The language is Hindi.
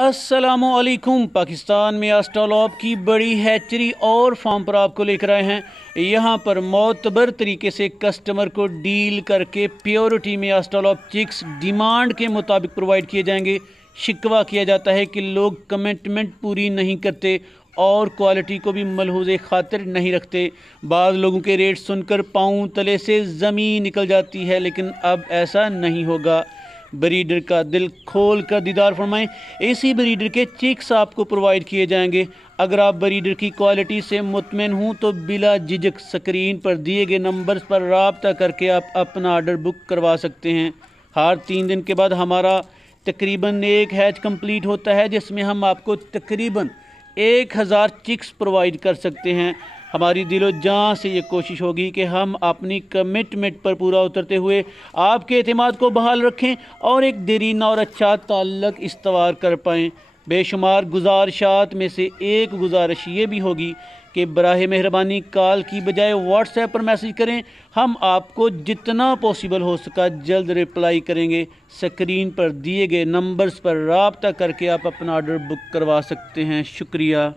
अस्सलामुअलैकुम। पाकिस्तान में आस्ट्रोलॉब की बड़ी हैचरी और फार्म पर आपको लेकर आए हैं। यहाँ पर मोतबर तरीके से कस्टमर को डील करके प्योरिटी में आस्ट्रोलॉब चिक्स डिमांड के मुताबिक प्रोवाइड किए जाएंगे। शिकवा किया जाता है कि लोग कमिटमेंट पूरी नहीं करते और क्वालिटी को भी मलहूज़े खातिर नहीं रखते। बाद लोगों के रेट सुनकर पाँव तले से ज़मीन निकल जाती है, लेकिन अब ऐसा नहीं होगा। ब्रीडर का दिल खोल कर दीदार फरमाएं। इसी ब्रीडर के चिक्स आपको प्रोवाइड किए जाएंगे। अगर आप ब्रीडर की क्वालिटी से मुतमिन हूँ तो बिला झिझक स्क्रीन पर दिए गए नंबर्स पर राब्ता करके आप अपना ऑर्डर बुक करवा सकते हैं। हर 3 दिन के बाद हमारा तकरीबन एक हैच कंप्लीट होता है, जिसमें हम आपको तकरीबन 1000 चिक्स प्रोवाइड कर सकते हैं। हमारी दिलो जान से ये कोशिश होगी कि हम अपनी कमिटमेंट पर पूरा उतरते हुए आपके एतमाद को बहाल रखें और एक देरीना और अच्छा ताल्लुक़ इस्तवार कर पाएँ। बेशुमार गुजारिशात में से एक गुजारिश ये भी होगी कि बराह मेहरबानी कॉल की बजाय व्हाट्सएप पर मैसेज करें। हम आपको जितना पॉसिबल हो सका जल्द रिप्लाई करेंगे। स्क्रीन पर दिए गए नंबर्स पर राब्ता करके आप अपना ऑर्डर बुक करवा सकते हैं। शुक्रिया।